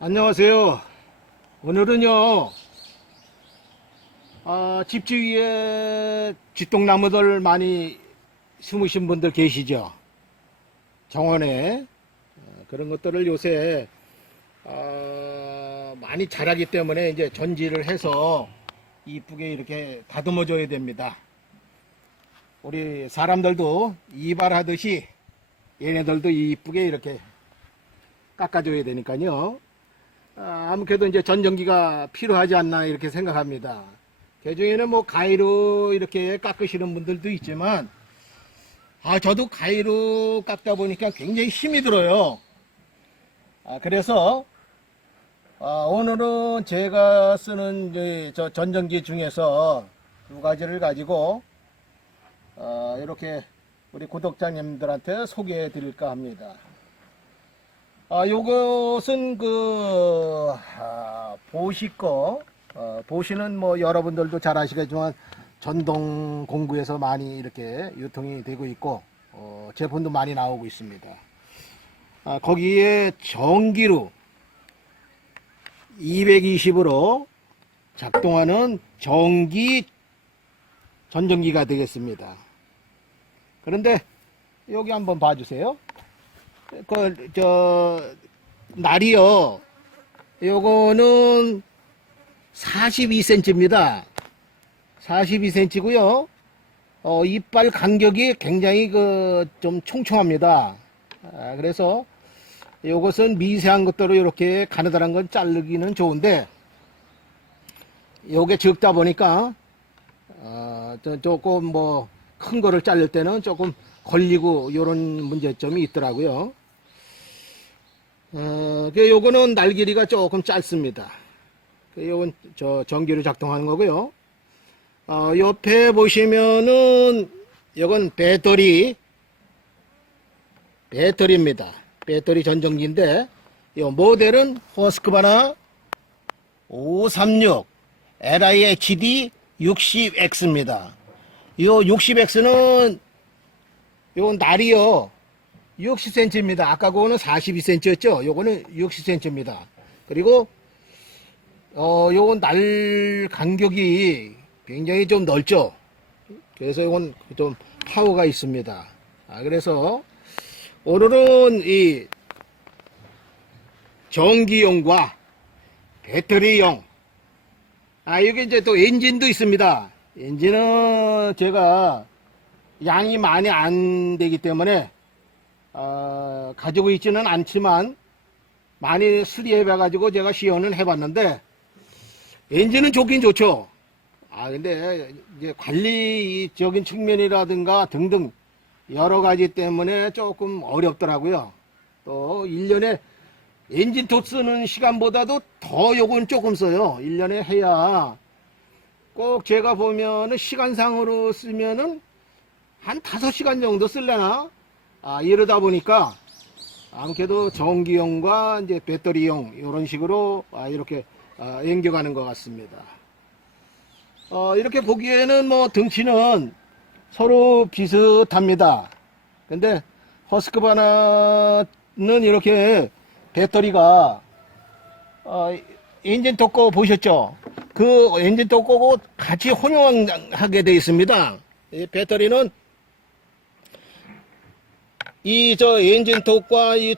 안녕하세요. 오늘은요, 집지 위에 쥐똥나무들 많이 심으신 분들 계시죠? 정원에. 그런 것들을 요새, 많이 자라기 때문에 이제 전지를 해서 이쁘게 이렇게 다듬어 줘야 됩니다. 우리 사람들도 이발하듯이 얘네들도 이쁘게 이렇게 깎아줘야 되니까요. 아무래도 이제 전전기가 필요하지 않나 이렇게 생각합니다. 개중에는 뭐 가위로 이렇게 깎으시는 분들도 있지만, 저도 가위로 깎다 보니까 굉장히 힘이 들어요. 그래서 오늘은 제가 쓰는 저 전전기 중에서 두 가지를 가지고 이렇게 우리 구독자님들한테 소개해 드릴까 합니다. 요것은 보시 거, 보시는 뭐 여러분들도 잘 아시겠지만 전동 공구에서 많이 이렇게 유통이 되고 있고, 제품도 많이 나오고 있습니다. 거기에 전기로 220으로 작동하는 전기 전전기가 되겠습니다. 그런데 여기 한번 봐주세요. 날이요. 요거는 42cm입니다. 42cm고요. 이빨 간격이 굉장히 좀 총총합니다. 그래서 요것은 미세한 것들로 이렇게 가느다란 건 자르기는 좋은데, 요게 적다 보니까, 조금 뭐, 큰 거를 자를 때는 조금 걸리고, 요런 문제점이 있더라고요. 요거는 날 길이가 조금 짧습니다. 요건 전기로 작동하는 거고요. 옆에 보시면은 요건 배터리입니다. 배터리 전전기인데, 요 모델은 허스크바나 536 LIHD 60X입니다. 요 60X는 요 날이요 60cm입니다. 아까 그거는 42cm였죠. 요거는 60cm입니다. 그리고 요건 날 간격이 굉장히 좀 넓죠. 그래서 요건 좀 파워가 있습니다. 그래서 오늘은 이 전기용과 배터리용, 여기 이제 또 엔진도 있습니다. 엔진은 제가 양이 많이 안 되기 때문에 가지고 있지는 않지만 많이 수리해 봐가지고 제가 시연을 해봤는데, 엔진은 좋긴 좋죠. 근데 이제 관리적인 측면이라든가 등등 여러 가지 때문에 조금 어렵더라고요. 또 1년에 엔진 톱 쓰는 시간보다도 더 요건 조금 써요. 1년에 해야 꼭 제가 보면은 시간상으로 쓰면은 한 5시간 정도 쓸려나? 이러다 보니까 아무래도 전기용과 이제 배터리용 이런 식으로 이렇게 옮겨가는 것 같습니다. 이렇게 보기에는 뭐 등치는 서로 비슷합니다. 근데 허스크바나는 이렇게 배터리가 엔진 토거 보셨죠? 그 엔진 토거고 같이 혼용하게 되어 있습니다. 이 배터리는 엔진 톱과 이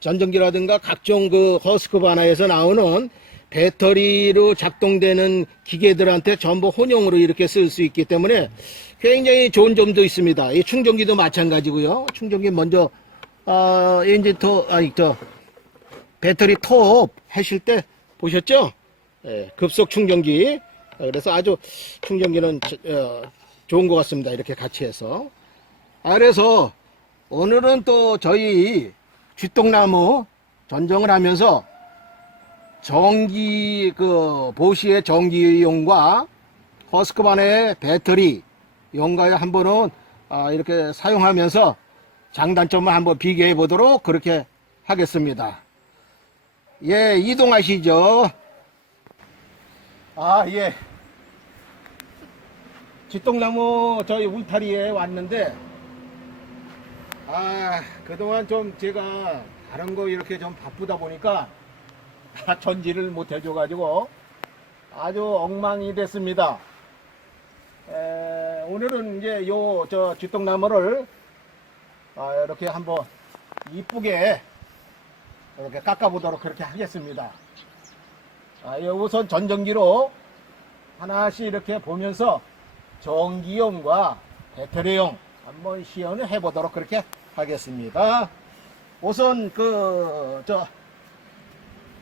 전전기라든가 각종 허스크바나에서 나오는 배터리로 작동되는 기계들한테 전부 혼용으로 이렇게 쓸 수 있기 때문에 굉장히 좋은 점도 있습니다. 이 충전기도 마찬가지고요. 충전기 먼저 배터리 톱 하실 때 보셨죠? 급속 충전기. 그래서 아주 충전기는 좋은 것 같습니다. 이렇게 같이 해서. 그래서 오늘은 또 저희 쥐똥나무 전정을 하면서 보시의 전기용과 허스크바나의 배터리 용과 한번은 이렇게 사용하면서 장단점을 한번 비교해 보도록 그렇게 하겠습니다. 예, 이동하시죠. 예. 쥐똥나무 저희 울타리에 왔는데, 그동안 좀 제가 다른 거 이렇게 좀 바쁘다 보니까 다 전지를 못 해줘가지고 아주 엉망이 됐습니다. 오늘은 이제 저 쥐똥나무를 이렇게 한번 이쁘게 이렇게 깎아보도록 그렇게 하겠습니다. 우선 전전기로 하나씩 이렇게 보면서 전기용과 배터리용 한번 시연을 해보도록 그렇게 하겠습니다. 우선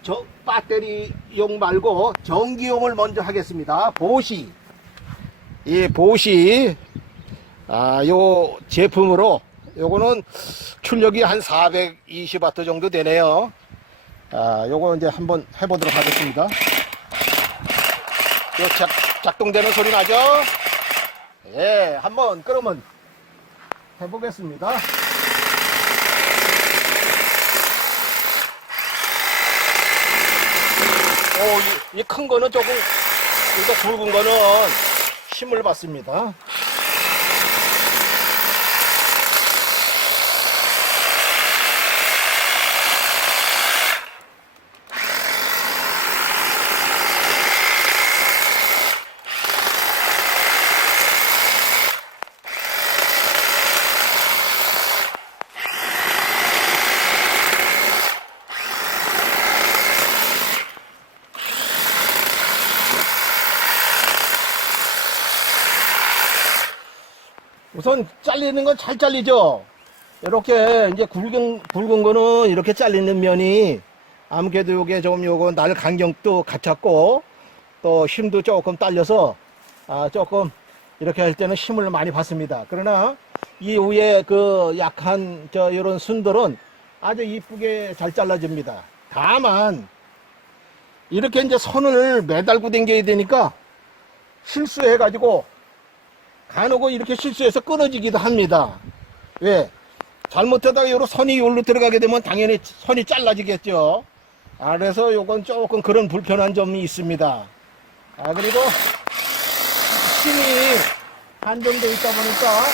저 배터리용 말고 전기용을 먼저 하겠습니다. 보시. 이 보시 요 제품으로 요거는 출력이 한 420W 정도 되네요. 요거 이제 한번 해보도록 하겠습니다. 요 작동되는 소리 나죠? 예, 한번 그러면 해보겠습니다. 이 큰 거는 조금, 이거 굵은 거는 힘을 받습니다. 우선 잘리는 건 잘 잘리죠. 이렇게 이제 굵은 거는 이렇게 잘리는 면이 아무래도 요게 좀 요거 날 간격도 갖췄고 또 힘도 조금 딸려서 조금 이렇게 할 때는 힘을 많이 받습니다. 그러나 이 위에 그 약한 요런 순들은 아주 이쁘게 잘 잘라집니다. 다만 이렇게 이제 선을 매달고 당겨야 되니까 실수해 가지고 간혹은 이렇게 실수해서 끊어지기도 합니다. 왜? 잘못하다가 요런 선이 여기로 들어가게 되면 당연히 선이 잘라지겠죠. 그래서 요건 조금 그런 불편한 점이 있습니다. 그리고 힘이 한정되어 있다 보니까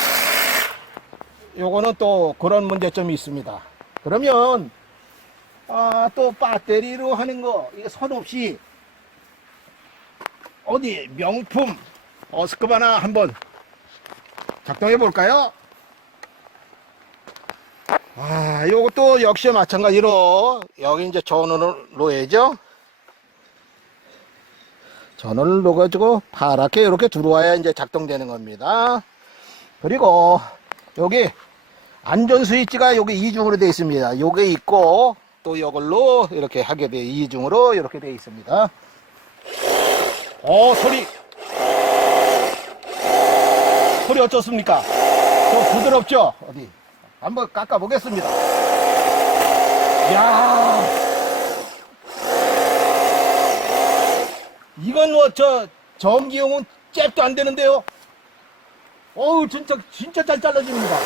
요거는 또 그런 문제점이 있습니다. 그러면 또 배터리로 하는 거 이게 선 없이 어디 명품 어스크바나 한번 작동해 볼까요? 요것도 역시 마찬가지로 여기 이제 전원을 놓아야죠. 전원을 놓아가지고 파랗게 이렇게 들어와야 이제 작동되는 겁니다. 그리고 여기 안전 스위치가 여기 이중으로 되어 있습니다. 요게 있고 또 이걸로 이렇게 하게 돼 이중으로 이렇게 되어 있습니다. 소리 어떻습니까? 좀 부드럽죠? 어디 한번 깎아 보겠습니다. 야, 이건 뭐 전기용은 잽도 안 되는데요. 진짜 잘 잘라집니다.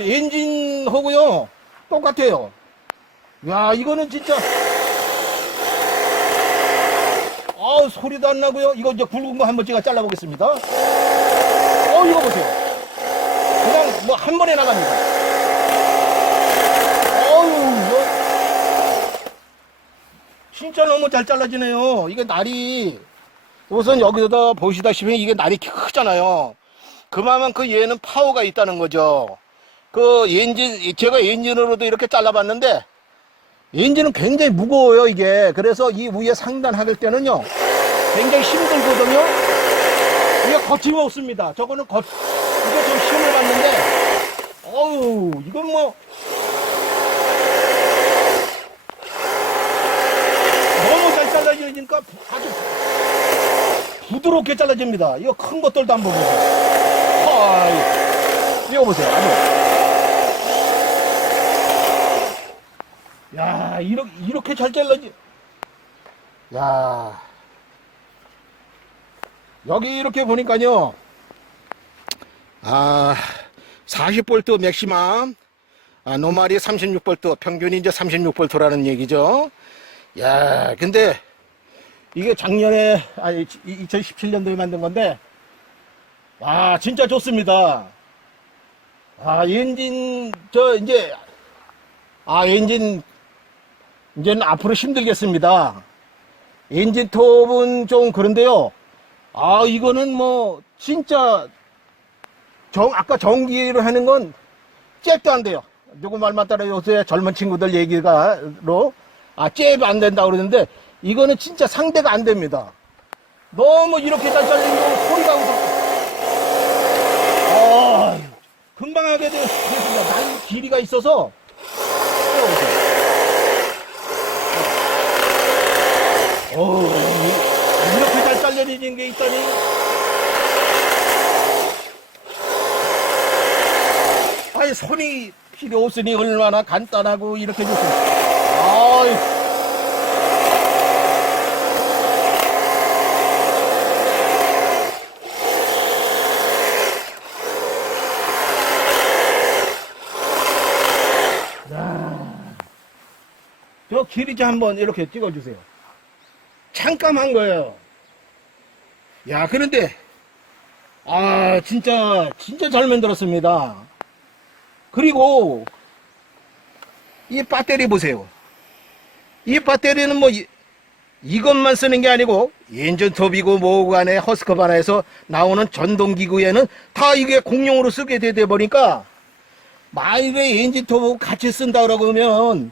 엔진하고요 똑같아요. 야, 이거는 진짜 소리도 안 나고요. 이거 이제 굵은 거 한번 제가 잘라보겠습니다. 이거 보세요. 그냥 뭐 한 번에 나갑니다. 이거 진짜 너무 잘 잘라지네요. 이게 날이 우선 여기다 보시다시피 이게 날이 크잖아요. 그만큼 얘는 파워가 있다는 거죠. 제가 엔진으로도 이렇게 잘라봤는데 엔진은 굉장히 무거워요, 이게. 그래서 이 위에 상단할 때는요, 굉장히 힘들거든요. 이게 거침없습니다. 저거는 이거 좀 힘을 받는데, 이건 뭐, 너무 잘 잘라지니까 아주 부드럽게 잘라집니다. 이거 큰 것들도 한번 보세요. 이거 보세요. 야, 이렇게 잘 잘라지. 야, 여기 이렇게 보니까요, 40V 맥시멈, 노말이 36V, 평균이 이제 36V라는 얘기죠. 야, 근데 이게 작년에 2017년도에 만든 건데, 진짜 좋습니다. 아, 엔진, 엔진, 이제는 앞으로 힘들겠습니다. 엔진 톱은 좀 그런데요. 아, 이거는 뭐, 진짜, 아까 전기로 하는 건 잽도 안 돼요. 누구 말만 따라 요새 젊은 친구들 얘기가로, 잽 안 된다 그러는데, 이거는 진짜 상대가 안 됩니다. 너무 이렇게 잘 잘리고 소리가 금방 하게 됐습니다. 날 길이가 있어서, 이렇게 잘 잘려지는 게 있다니. 아니, 손이 필요 없으니 얼마나 간단하고 이렇게 좋습니다. 아이. 저 길이 좀 한번 이렇게 찍어주세요. 잠깐만 거예요. 야, 그런데, 진짜 잘 만들었습니다. 그리고, 이 배터리 보세요. 이 배터리는 뭐, 이것만 쓰는 게 아니고, 엔진톱이고 뭐고 간에 허스커바나에서 나오는 전동기구에는 다 이게 공용으로 쓰게 되다 보니까, 만약에 엔진톱 같이 쓴다 그러면,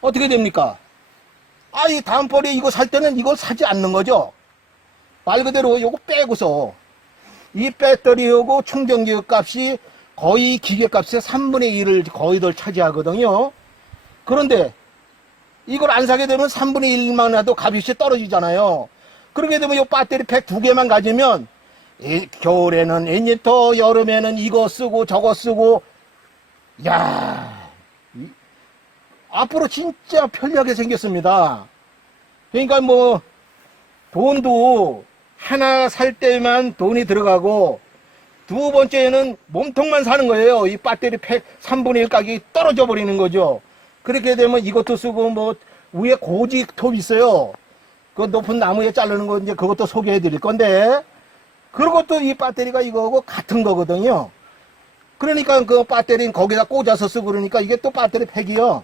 어떻게 됩니까? 이 다음번에 이거 살 때는 이거 사지 않는 거죠. 말 그대로 요거 빼고서 이 배터리하고 충전기 값이 거의 기계값의 3분의 1을 거의들 차지하거든요. 그런데 이걸 안 사게 되면 3분의 1만 해도 값이 떨어지잖아요. 그렇게 되면 요 배터리 팩 2개만 가지면 겨울에는 엔진터, 여름에는 이거 쓰고 저거 쓰고, 야, 앞으로 진짜 편리하게 생겼습니다. 그러니까 뭐 돈도 하나 살 때만 돈이 들어가고, 두 번째는 몸통만 사는 거예요. 이 배터리 팩 3분의 1 가격이 떨어져 버리는 거죠. 그렇게 되면 이것도 쓰고, 뭐 위에 고지톱 있어요. 그 높은 나무에 자르는 거 이제 그것도 소개해 드릴 건데, 그것도 이 배터리가 이거하고 같은 거거든요. 그러니까 그 배터리는 거기다 꽂아서 쓰고, 그러니까 이게 또 배터리 팩이요.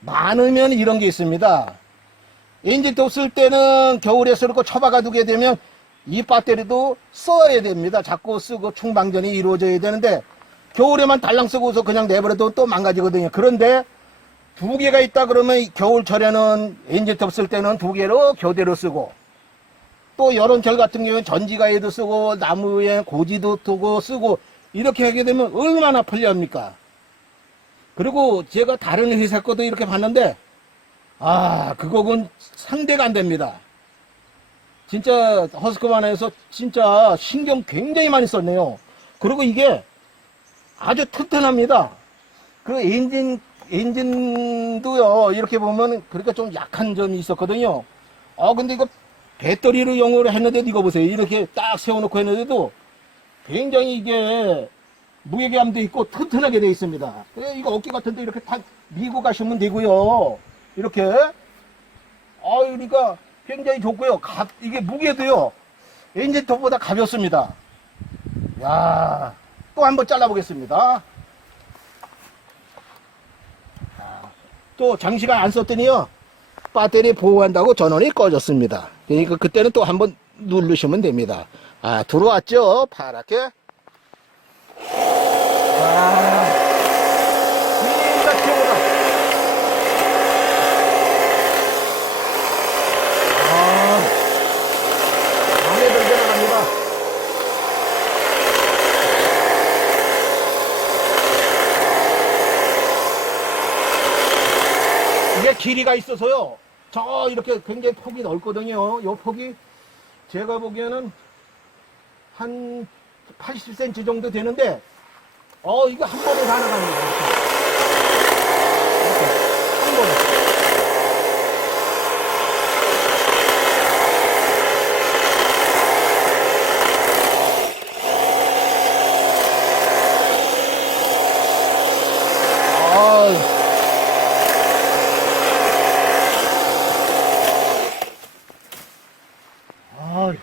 많으면 이런 게 있습니다. 엔진톱 쓸 때는 겨울에 쓰고 처박아 두게 되면 이 배터리도 써야 됩니다. 자꾸 쓰고 충방전이 이루어져야 되는데, 겨울에만 달랑 쓰고서 그냥 내버려도 또 망가지거든요. 그런데 두 개가 있다 그러면 겨울철에는 엔진톱 쓸 때는 두 개로 교대로 쓰고, 또 여름철 같은 경우는 전지가에도 쓰고 나무에 고지도 두고 쓰고, 이렇게 하게 되면 얼마나 편리합니까? 그리고 제가 다른 회사 것도 이렇게 봤는데, 그거는 상대가 안 됩니다. 진짜 허스커바나에서 진짜 신경 굉장히 많이 썼네요. 그리고 이게 아주 튼튼합니다. 그 엔진도요, 이렇게 보면 그러니까 좀 약한 점이 있었거든요. 근데 이거 배터리로 용어를 했는데도 이거 보세요. 이렇게 딱 세워놓고 했는데도 굉장히 이게 무게감도 있고 튼튼하게 되어 있습니다. 이거 어깨 같은데 이렇게 탁 밀고 가시면 되고요. 이렇게. 그러니까 굉장히 좋고요. 이게 무게도요, 엔진톱보다 가볍습니다. 야, 또 한번 잘라보겠습니다. 또 장시간 안 썼더니요, 배터리 보호한다고 전원이 꺼졌습니다. 그러니까 그때는 또 한번 누르시면 됩니다. 들어왔죠? 파랗게. 진짜 최고다. 마음에 들게 나갑니다. 이게 길이가 있어서요, 저 이렇게 굉장히 폭이 넓거든요. 요 폭이 제가 보기에는 한 80cm 정도 되는데, 이거 한 번에 다 나갑니다. 이렇게. 한 번에.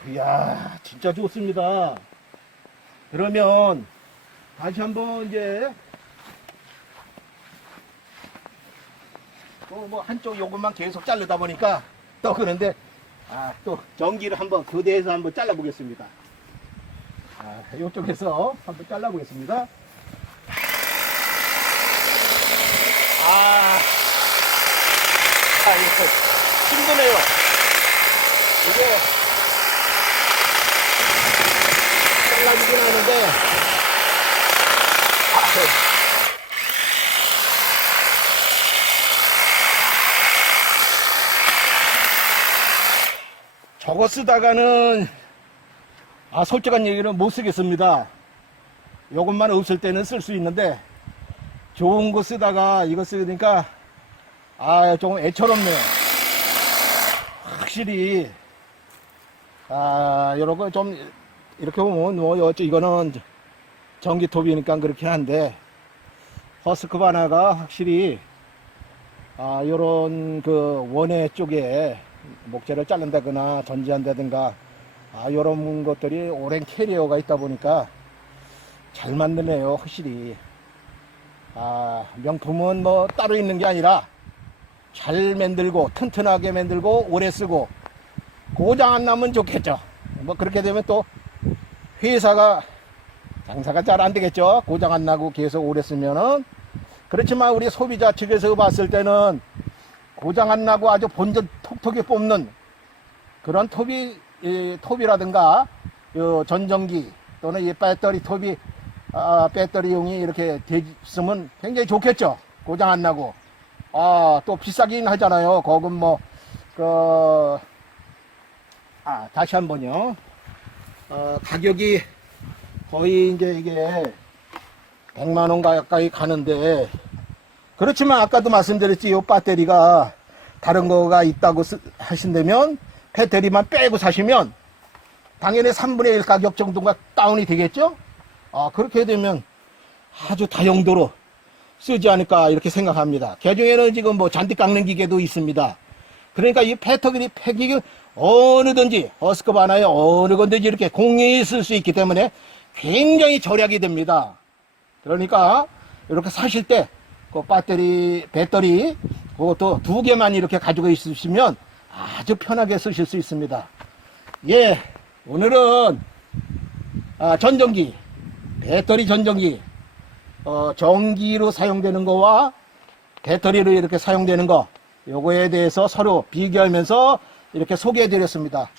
이야, 진짜 좋습니다. 그러면 다시 한번 이제 또 뭐 한쪽 요것만 계속 자르다 보니까 또 그런데 또 전기를 한번 교대해서 한번 잘라 보겠습니다. 이쪽에서 한번 잘라 보겠습니다. 이거 힘드네요. 이게 잘라지긴 하는데 저거 쓰다가는 솔직한 얘기는 못 쓰겠습니다. 요것만 없을 때는 쓸 수 있는데 좋은 거 쓰다가 이거 쓰니까 조금 애처롭네요. 확실히 여러 거 좀 이렇게 보면 뭐 이거는 전기톱이니까 그렇긴 한데 허스크바나가 확실히 요런 그 원해 쪽에 목재를 자른다거나 전지한다든가 요런 것들이 오랜 캐리어가 있다 보니까 잘 만드네요. 확실히 명품은 뭐 따로 있는 게 아니라 잘 만들고 튼튼하게 만들고 오래 쓰고 고장 안 나면 좋겠죠. 뭐 그렇게 되면 또 회사가 장사가 잘 안 되겠죠. 고장 안 나고 계속 오래 쓰면은. 그렇지만 우리 소비자 측에서 봤을 때는 고장 안 나고 아주 본전 톡톡히 뽑는 그런 톱이라든가 전전기 또는 이 배터리 톱이 배터리용이 이렇게 돼 있으면 굉장히 좋겠죠. 고장 안 나고. 또 비싸긴 하잖아요. 거금 뭐 다시 한번요. 가격이 거의 이제 이게 100만원 가까이 가는데, 그렇지만 아까도 말씀드렸지, 이 배터리가 다른 거가 있다고 하신다면 배터리만 빼고 사시면 당연히 3분의 1 가격 정도가 다운이 되겠죠. 그렇게 되면 아주 다용도로 쓰지 않을까 이렇게 생각합니다. 개중에는 지금 뭐 잔디 깎는 기계도 있습니다. 그러니까 이 배터리 팩이 어느든지 허스크바나에 어느 건든지 이렇게 공유히 쓸 수 있기 때문에 굉장히 절약이 됩니다. 그러니까 이렇게 사실 때 그 배터리 그것도 2개만 이렇게 가지고 있으시면 아주 편하게 쓰실 수 있습니다. 예, 오늘은 전전기, 배터리 전전기, 전기로 사용되는 거와 배터리로 이렇게 사용되는 거, 요거에 대해서 서로 비교하면서 이렇게 소개해 드렸습니다.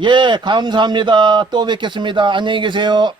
예, 감사합니다. 또 뵙겠습니다. 안녕히 계세요.